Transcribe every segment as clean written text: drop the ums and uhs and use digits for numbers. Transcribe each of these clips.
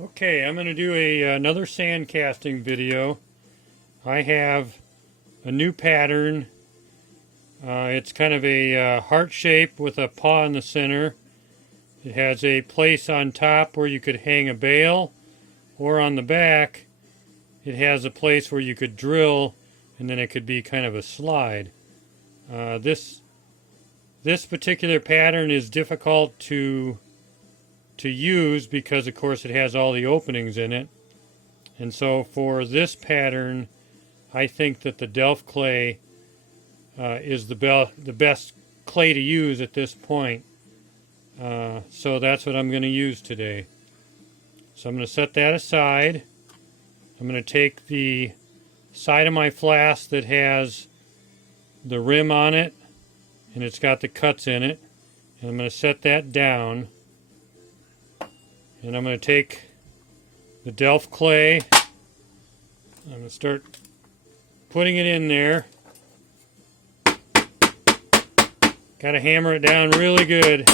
Okay, I'm going to do another sand casting video. I have a new pattern. It's kind of a heart shape with a paw in the center. It has a place on top where you could hang a bale, or on the back it has a place where you could drill, and then it could be kind of a slide. This particular pattern is difficult to use because of course it has all the openings in it, and so for this pattern I think that the Delft clay is the best clay to use at this point. So that's what I'm going to use today. So I'm going to set that aside. I'm going to take the side of my flask that has the rim on it and it's got the cuts in it, and I'm going to set that down. And I'm going to take the Delft clay, I'm going to start putting it in there. Got to hammer it down really good.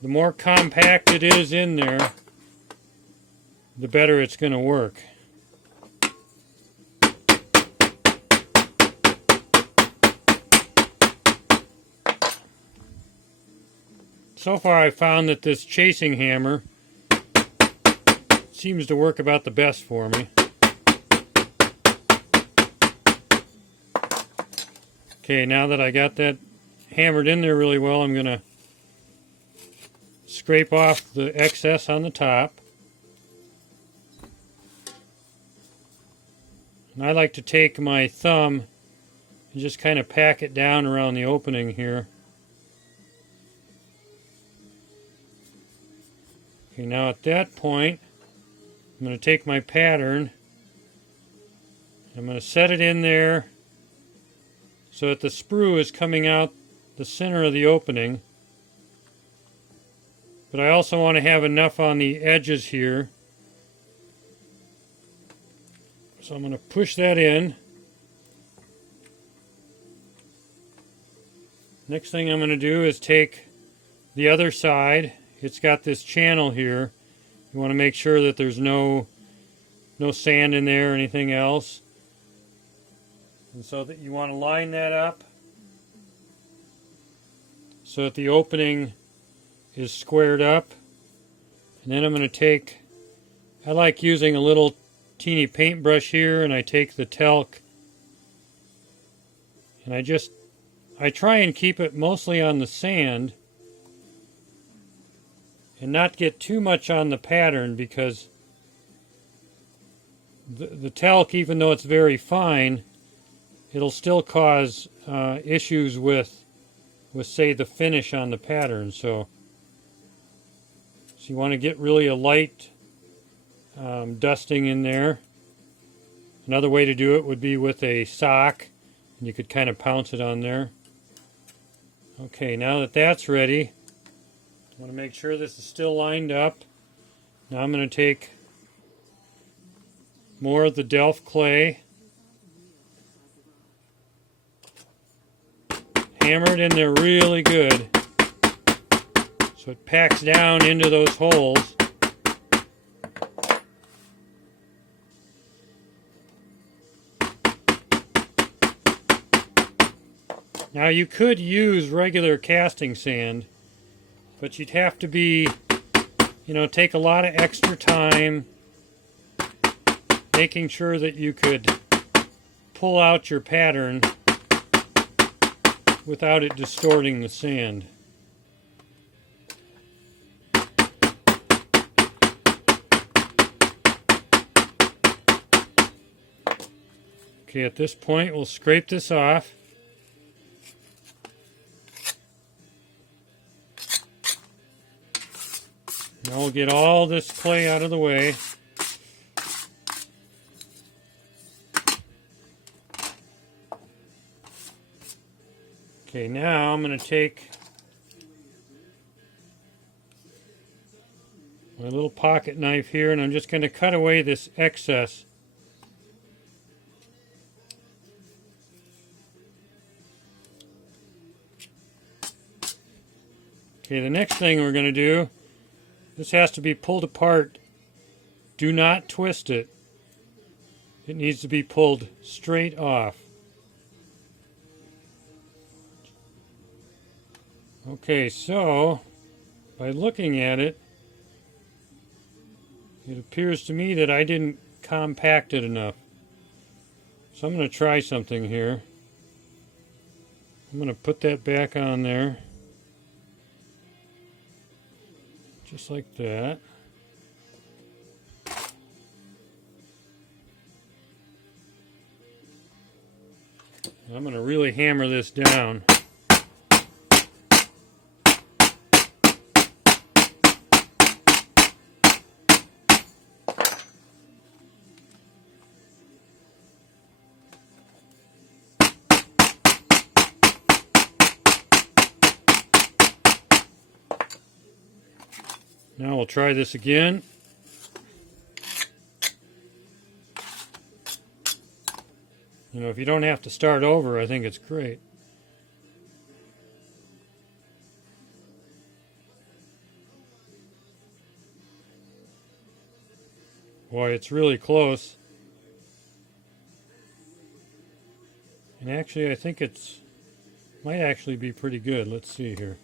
The more compact it is in there, the better it's going to work. So far I've found that this chasing hammer seems to work about the best for me. Okay, now that I got that hammered in there really well, I'm going to scrape off the excess on the top. And I like to take my thumb and just kind of pack it down around the opening here. Okay, now at that point, I'm going to take my pattern, I'm going to set it in there so that the sprue is coming out the center of the opening. But I also want to have enough on the edges here. So I'm going to push that in. Next thing I'm going to do is take the other side. It's got this channel here. You want to make sure that there's no sand in there or anything else. And so that you want to line that up so that the opening is squared up. And then I'm going to take, I like using a little teeny paintbrush here, and I take the talc and I try and keep it mostly on the sand and not get too much on the pattern, because the talc, even though it's very fine, it'll still cause issues with say the finish on the pattern. So you want to get really a light dusting in there. Another way to do it would be with a sock, and you could kind of pounce it on there. Okay, now that that's ready, I want to make sure this is still lined up. Now I'm going to take more of the Delft clay, hammer it in there really good so it packs down into those holes. Now you could use regular casting sand, but you'd have to be, take a lot of extra time making sure that you could pull out your pattern without it distorting the sand. Okay, at this point we'll scrape this off. Now we'll get all this clay out of the way. Okay, now I'm going to take my little pocket knife here, and I'm just going to cut away this excess. Okay, the next thing we're going to do This has to be pulled apart. Do not twist it. It needs to be pulled straight off. Okay, so by looking at it, it appears to me that I didn't compact it enough. So I'm going to try something here. I'm going to put that back on there. Just like that. I'm going to really hammer this down. Now we'll try this again. You know, if you don't have to start over, I think it's great. Boy, it's really close. And actually, I think might actually be pretty good. Let's see here.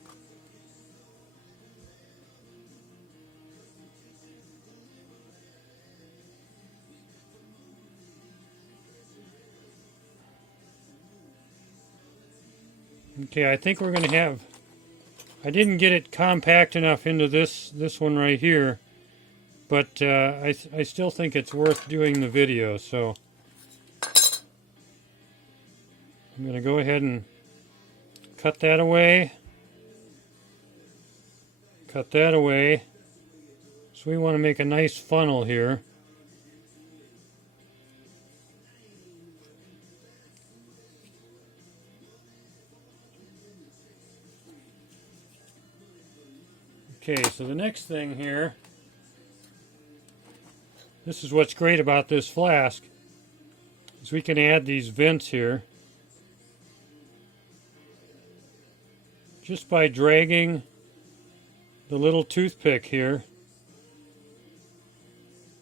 Okay, I think we're going to have... I didn't get it compact enough into this one right here, but I still think it's worth doing the video, so I'm going to go ahead and cut that away. Cut that away. So we want to make a nice funnel here. Okay, so the next thing here, this is what's great about this flask, is we can add these vents here just by dragging the little toothpick here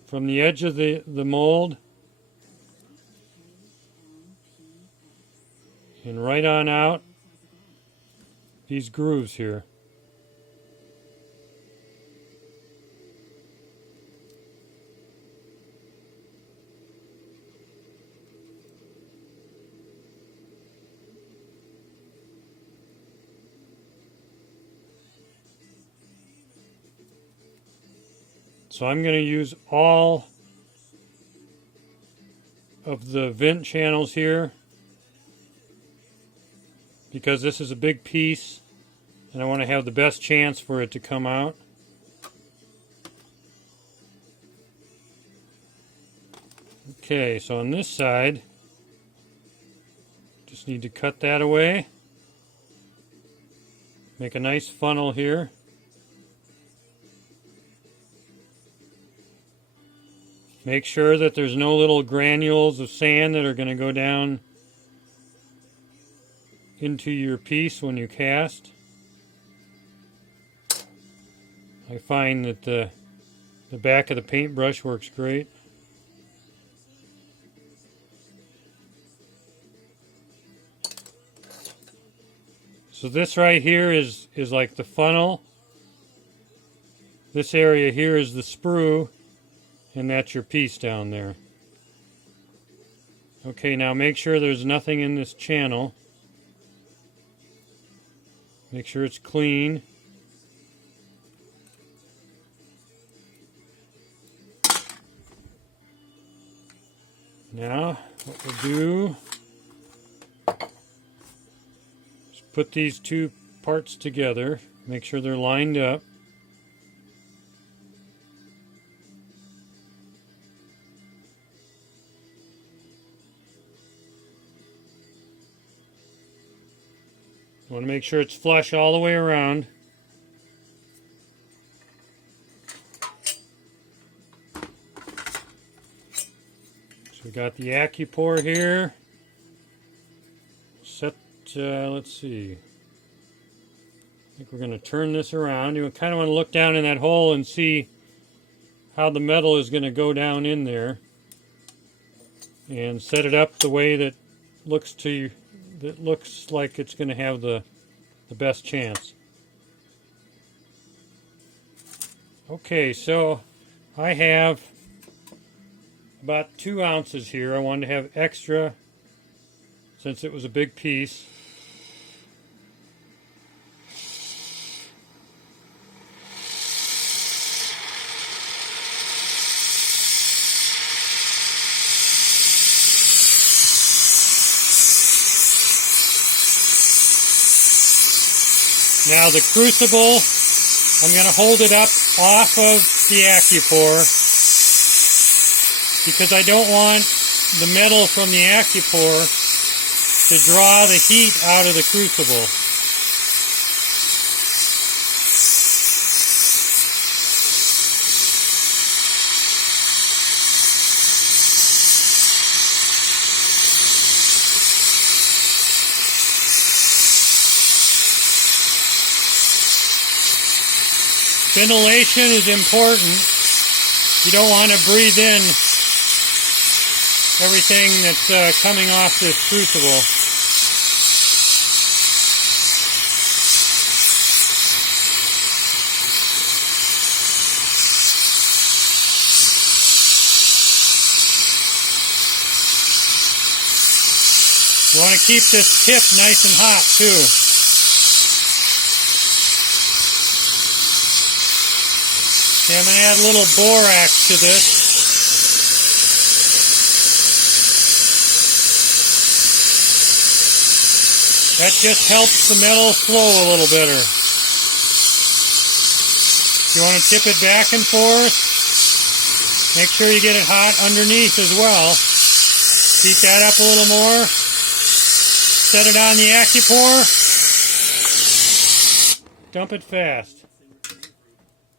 from the edge of the mold and right on out these grooves here. So I'm going to use all of the vent channels here because this is a big piece and I want to have the best chance for it to come out. Okay, so on this side, just need to cut that away. Make a nice funnel here. Make sure that there's no little granules of sand that are going to go down into your piece when you cast. I find that the back of the paintbrush works great. So this right here is like the funnel. This area here is the sprue. And that's your piece down there. Okay, now make sure there's nothing in this channel. Make sure it's clean. Now, what we'll do is put these two parts together. Make sure they're lined up. You want to make sure it's flush all the way around. So we got the AccuPore here. Set, let's see. I think we're going to turn this around. You kind of want to look down in that hole and see how the metal is going to go down in there, and set it up the way that looks like it's going to have the best chance. Okay, so I have about 2 ounces here. I wanted to have extra since it was a big piece. Now the crucible, I'm going to hold it up off of the Acupore because I don't want the metal from the Acupore to draw the heat out of the crucible. Ventilation is important. You don't want to breathe in everything that's coming off this crucible. You want to keep this tip nice and hot too. Okay, I'm going to add a little borax to this. That just helps the metal flow a little better. You want to tip it back and forth. Make sure you get it hot underneath as well. Heat that up a little more. Set it on the Acupore. Dump it fast.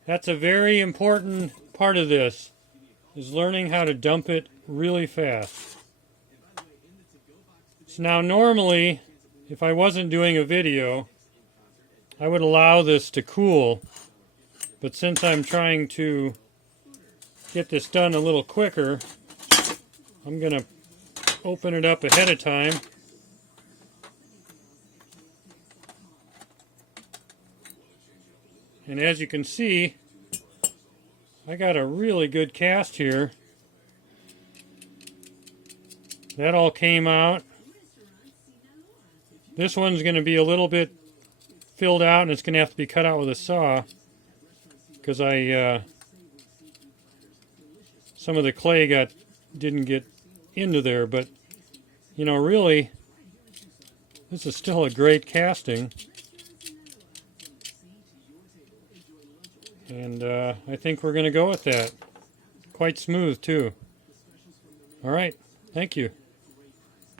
That's a very important part of this, is learning how to dump it really fast. So now normally, if I wasn't doing a video, I would allow this to cool. But since I'm trying to get this done a little quicker, I'm going to open it up ahead of time. And as you can see, I got a really good cast here. That all came out. This one's going to be a little bit filled out, and it's going to have to be cut out with a saw because some of the clay didn't get into there. But you know, really, this is still a great casting. And I think we're going to go with that. Quite smooth, too. All right. Thank you.